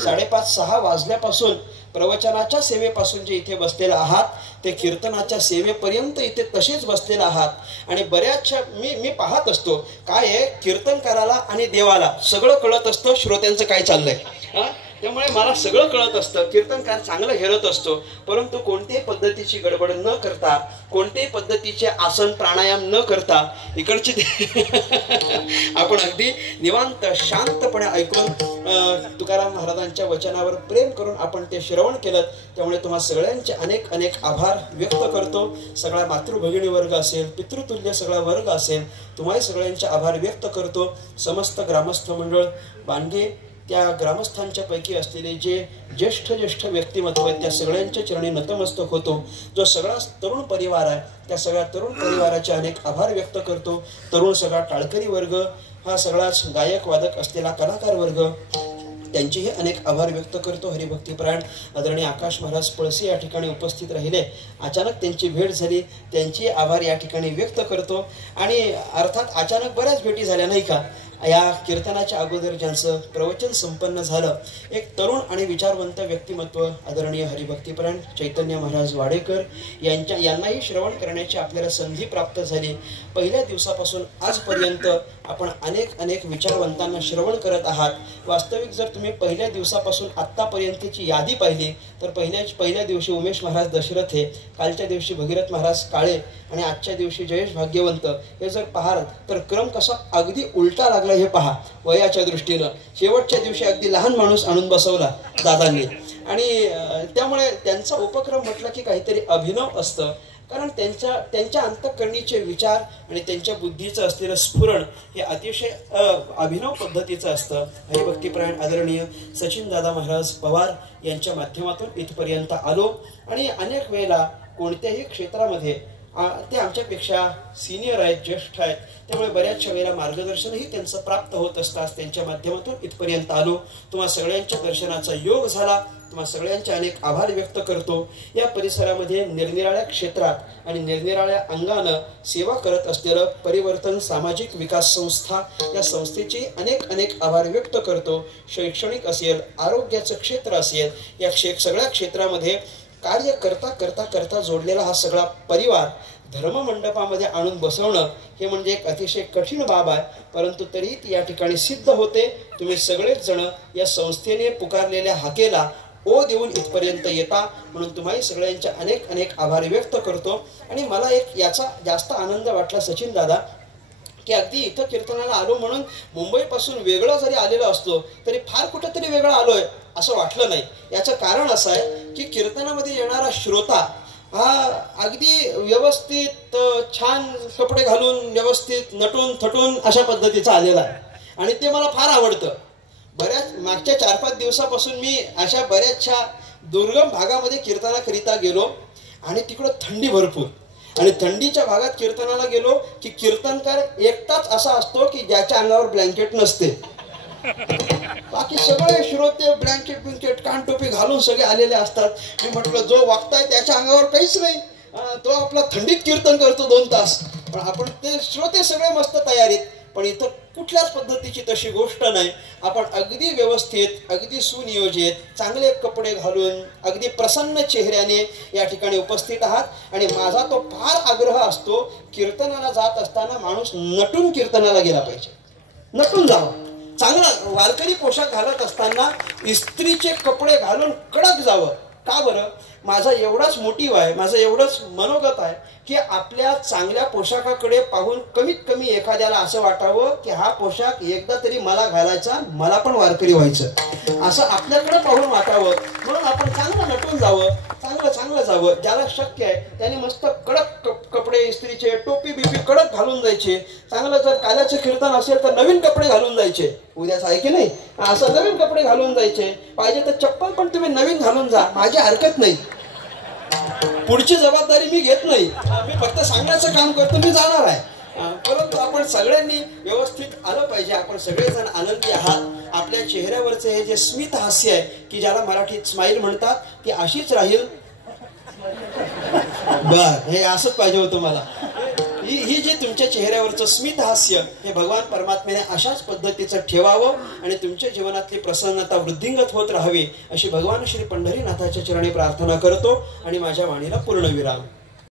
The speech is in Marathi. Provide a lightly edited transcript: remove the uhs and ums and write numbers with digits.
5:30-6 वाजल्यापासून प्रवचनाच्या सेवेपासून जे इथे बसलेले आहात ते कीर्तनाच्या सेवेपर्यंत इथे तसेच बसलेले आहात। आणि बऱ्याचशा मी पाहत असतो काय आहे, कीर्तनकाराला आणि देवाला सगळं कळत असतं श्रोत्यांचं काय चाललंय, त्यामुळे मला सगळं कळत असतं, कीर्तनकार चांगलं हेरत असतो, परंतु कोणत्याही पद्धतीची गडबड न करता, कोणत्याही पद्धतीचे आसन प्राणायाम न करता इकडची आपण अगदी निवांत शांतपणे ऐकून तुकाराम महाराजांच्या वचनावर प्रेम करून आपण ते श्रवण केलं। त्यामुळे तुम्हा सगळ्यांचे अनेक अनेक आभार व्यक्त करतो। सगळा मातृभगिनी वर्ग असेल, पितृतुल्य सगळा वर्ग असेल, तुम्हाही सगळ्यांचे आभार व्यक्त करतो। समस्त ग्रामस्थ मंडळ बांधे त्या ग्रामस्थांच्या पैकी असलेले जे ज्येष्ठ व्यक्तिमत्व आहेत त्या सगळ्यांच्या चरणी नतमस्तक होतो। जो सगळा तरुण परिवार आहे त्या सगळ्या तरुण परिवाराचे अनेक आभार व्यक्त करतो। तरुण सगळा टाळकरी वर्ग, हा सगळाच गायक वादक असलेला कलाकार वर्ग, त्यांचेही अनेक आभार व्यक्त करतो। हरिभक्तीपरायण आदरणीय आकाश महाराज पळसे या ठिकाणी उपस्थित राहिले, अचानक त्यांची भेट झाली, त्यांचे आभार या ठिकाणी व्यक्त करतो। आणि अर्थात अचानक बऱ्याच भेटी झाल्या नाही का। या कीर्तनाच्या अगोदर ज्यांचं प्रवचन संपन्न झालं, एक तरुण आणि विचारवंत व्यक्तिमत्व आदरणीय हरिभक्तीपरायण चैतन्य महाराज वाडेकर यांनाही श्रवण करण्याची आपल्याला संधी प्राप्त झाली। पहिल्या दिवसापासून आजपर्यंत आपण अनेक विचारवंतांना श्रवण करत आहात। वास्तविक जर तुम्ही पहिल्या दिवसापासून आत्तापर्यंतची यादी पाहिली तर पहिल्या दिवशी उमेश महाराज दशरथे, कालच्या दिवशी भगीरथ महाराज काळे आणि आजच्या दिवशी जयेश भाग्यवंत, हे जर पाहाल तर क्रम कसा अगदी उलटा लागला हे पहा वयाच्या दृष्टीनं। शेवटच्या दिवशी अगदी लहान माणूस आणून बसवला दादांनी, आणि त्यामुळे त्यांचा उपक्रम म्हटलं की काहीतरी अभिनव असतं, कारण त्यांच्या अंतःकरणीचे विचार आणि त्यांच्या बुद्धीचं असलेलं स्फुरण हे अतिशय अभिनव पद्धतीचं असतं। हरिभक्तीपरायण आदरणीय सचिन दादा महाराज पवार यांच्या माध्यमातून इथपर्यंत आलो, आणि अनेक वेळेला कोणत्याही क्षेत्रामध्ये ते आमच्यापेक्षा सिनियर आहेत, ज्येष्ठ आहेत, त्यामुळे बऱ्याचशा वेळेला मार्गदर्शनही त्यांचं प्राप्त होत असताच त्यांच्या माध्यमातून इथपर्यंत आलो। तुम्हा सगळ्यांच्या दर्शनाचा योग झाला, तुम्हा सगळ्यांचे अनेक आभार व्यक्त करतो। या परिसरामध्ये निरनिराळ्या क्षेत्रात आणि निरनिराळ्या अंगानं सेवा करत असलेलं परिवर्तन सामाजिक विकास संस्था, या संस्थेचे अनेक आभार व्यक्त करतो। शैक्षणिक असेल, आरोग्याचं क्षेत्र असेल, या सगळ्या क्षेत्रामध्ये कार्य करता जोडलेला हा सगळा परिवार धर्ममंडपामध्ये आणून बसवणं हे म्हणजे एक अतिशय कठीण बाब आहे, परंतु तरीही ती या ठिकाणी सिद्ध होते। तुम्ही सगळेच जण या संस्थेने पुकारलेल्या हाकेला ओ देऊन इथपर्यंत येता, म्हणून तुम्हाही सगळ्यांचे अनेक आभार व्यक्त करतो। आणि मला एक याचा जास्त आनंद वाटला सचिन दादा, की अगदी इथं कीर्तनाला आलो म्हणून मुंबईपासून वेगळं जरी आलेलो असतो तरी फार कुठेतरी वेगळं आलोय असं वाटलं नाही। याचं कारण असं आहे की कीर्तनामध्ये येणारा श्रोता हा अगदी व्यवस्थित छान कपडे घालून व्यवस्थित नटून थटून अशा पद्धतीचा आलेला आहे, आणि ते मला फार आवडतं। बऱ्याच मागच्या 4-5 दिवसापासून मी अशा बऱ्याचशा दुर्गम भागामध्ये कीर्तनाकरिता गेलो, आणि तिकडं थंडी भरपूर, आणि थंडीच्या भागात कीर्तनाला गेलो की कीर्तनकार एकटाच असा असतो की ज्याच्या अंगावर ब्लँकेट नसते, बाकी सगळे श्रोते ब्लँकेट कानटोपी घालून सगळे आलेले असतात। मी म्हटलं जो वागताय त्याच्या अंगावर काहीच नाही, तो आपला थंडीत कीर्तन करतो 2 तास, पण आपण ते श्रोते सगळे मस्त तयारीत। पण इथं कुठल्याच पद्धतीची तशी गोष्ट नाही, आपण अगदी व्यवस्थित, अगदी सुनियोजित, चांगले कपडे घालून अगदी प्रसन्न चेहऱ्याने या ठिकाणी उपस्थित आहात। आणि माझा तो फार आग्रह असतो, कीर्तनाला जात असताना माणूस नटून कीर्तनाला गेला पाहिजे, नटून जावं, चांगला वारकरी पोशाख घालत असताना इस्त्रीचे कपडे घालून कडक जावं। का बरं? माझा एवढाच मोटिव्ह आहे, माझं एवढंच मनोगत आहे की आपल्या चांगल्या पोशाखाकडे पाहून कमीत कमी एखाद्याला असं वाटावं की हा पोशाख एकदा तरी मला घालायचा, मला पण वारकरी व्हायचं, असं आपल्याकडे पाहून वाटावं। म्हणून आपण चांगलं नटून जावं, चांगलं जावं। ज्याला शक्य आहे त्याने मस्त कडक कपडे इस्त्रीचे, टोपी बिपी कडक घालून जायचे। चांगलं जर काल्याचं कीर्तन असेल तर नवीन कपडे घालून जायचे, उद्याच आहे की नाही, असं नवीन कपडे घालून जायचे। पाहिजे तर चप्पल पण तुम्ही नवीन घालून जा, माझी हरकत नाही, पुढची जबाबदारी मी घेत नाही, मी फक्त सांगण्याचं काम करतो, मी जाणार आहे। परंतु आपण सगळ्यांनी व्यवस्थित आलं पाहिजे, आपण सगळेजण आनंदी आहात। आपल्या चेहऱ्यावरचे हे जे स्मित हास्य आहे की ज्याला मराठीत स्माईल म्हणतात, ती अशीच राहील। बर, हे असंच पाहिजे होतं मला, ही जी तुमच्या चेहऱ्यावरचं स्मित हास्य हे भगवान परमात्म्याने अशाच पद्धतीचं ठेवावं आणि तुमच्या जीवनातली प्रसन्नता वृद्धिंगत होत राहावी अशी भगवान श्री पंढरीनाथाच्या चरणी प्रार्थना करतो आणि माझ्या वाणीला पूर्णविराम.